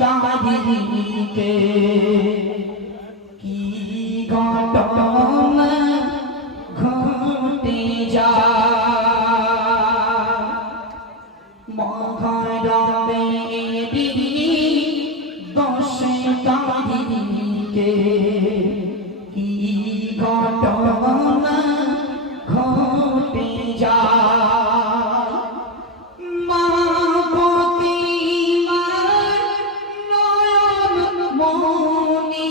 তারিখে কি ঘটনা ঘটে যায় মহরমের 10 তারিখে কি ঘটনা ঘটে যায় মা প্রতিমার নয়ন মনি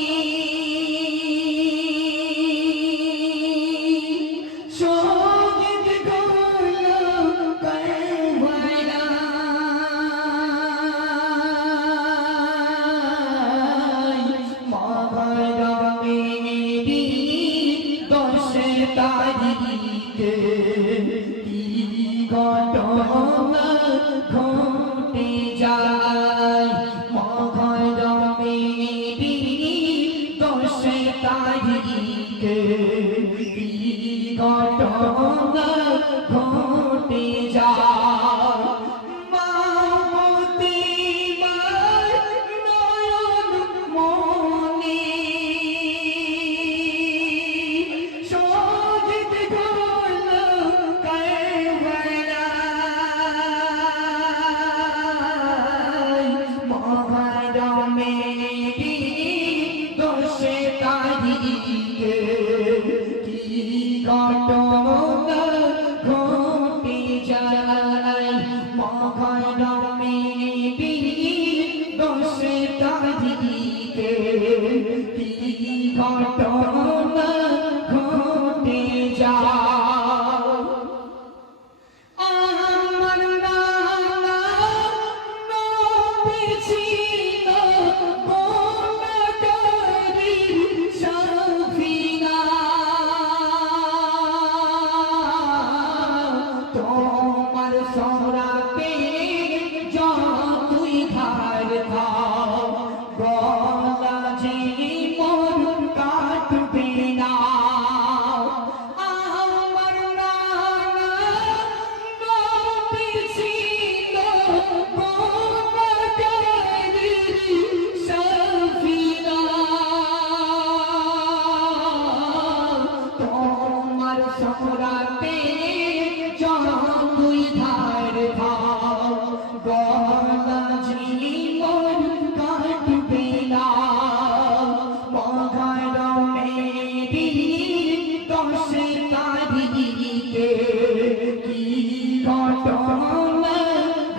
শহীদ হলো কারবালায় মহরমের 10 তারিখে কি ঘটনা ঘটে যায় মহরমের 10 তারিখে কি ঘটনা ঘটে যায় মা প্রতিমার নয়ন মনি শহীদ হলো কারবালায় মহরমের 10 তারিখে কি ঘটনা ঘটে যায় মহরমের 10 তারিখে কি ঘটনা ঘটে যায় আমার নানা নবী ছিল গুনাহগারের সফিনা তোমার সরাতে যতই ধার খাও গলা যে মোর কাটবে না আমার নানা নবী ছিল গুনাহগারের সফিনা তোমার সরাতে যতই ধার খাও গলা যে মোর কাটবে না মহরমের 10 তারিখে কি ঘটনা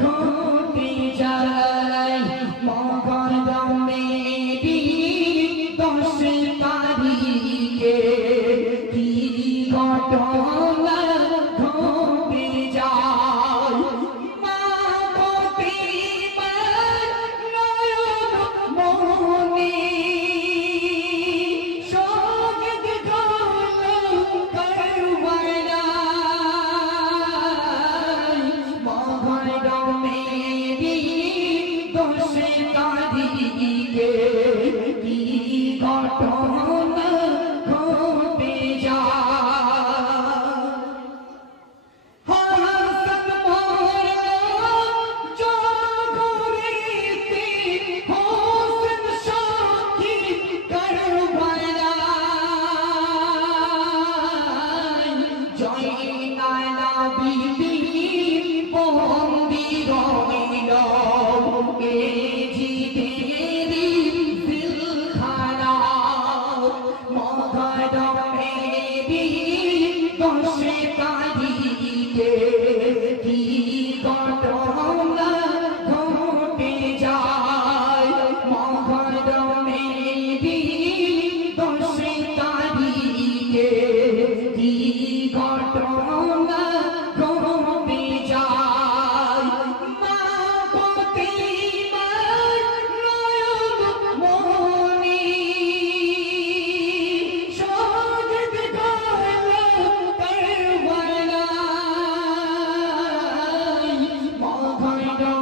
ঘটে যায় মহরমের 10 তারিখে কি ঘটনা ঘটে যায় মা প্রতিমার নয়ন মনি শহীদ হলো কারবালায় মহরমের 10 তারিখে কি ঘটনা ঘটে যায় হাসান মরলো জগরিতে হোসেন শহীদ কারবালায় জয়নালা বিবি বন্দি রইল এ জিদেরি দিলখানা মহরমের 10 তারিখে কি ঘটনা ঘটে যায় মহরমের 10 তারিখে কি ঘটনা ঘটে যায় মা প্রতিমার নয়ন মনি শহীদ হলো কারবালায় মহরমের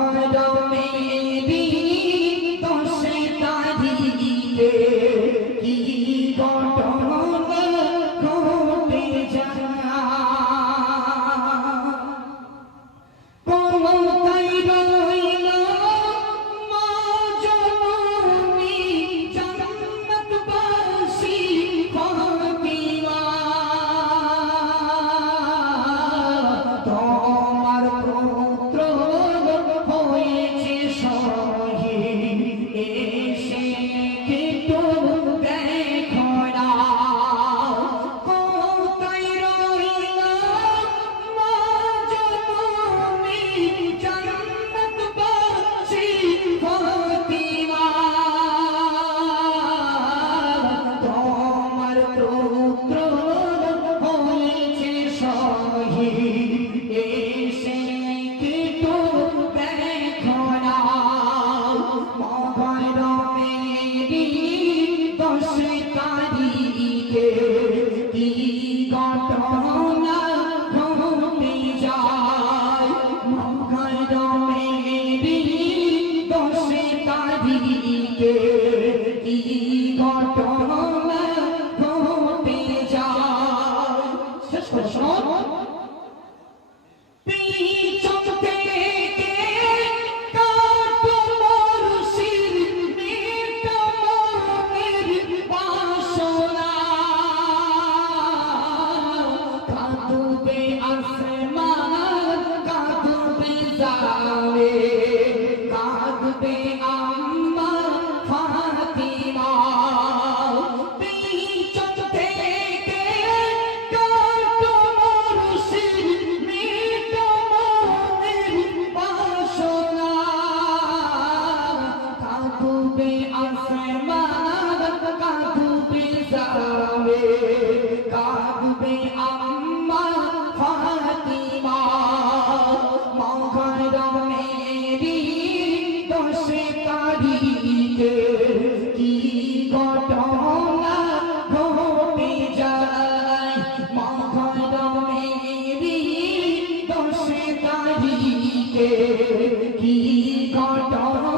মহরমেরি 10 তারিখে কি ঘটনা ঘটে যায় কোথায় রইল মা জননী জান্নাতবাসী ফাতিমা তোমার পুত্র হয়েছে শহীদ এসে কিন্তু দেখো না কোথায় রইল মা জননী জান্নাতবাসী ফাতিমা তোমার পুত্র হয়েছে শহীদ এসে কিন্তু দেখো না মহরমেরি 10 তারিখে কি ঘটনা ঘটে যায় মহরমেরি 10 তারিখে কি ঘটনা ঘটে যায় শেষ প্রশ্ন পিছন থেকে কাটো মুর্শিদ মেটা মনের বাসনা কাঁদবে আসমান কাঁদবে জানে কাঁদবে আম্মা ফাতিমা পিছন থেকে কাটো মুর্শিদ মেটা মনের বাসনা কাঁদবে আসমান কাঁদবে জানে কাঁদবে আম্মা ফাতিমা মহরমেরি 10 তারিখে কি ঘটনা ঘটে যায় মহরমেরি 10 তারিখে কি ঘটনা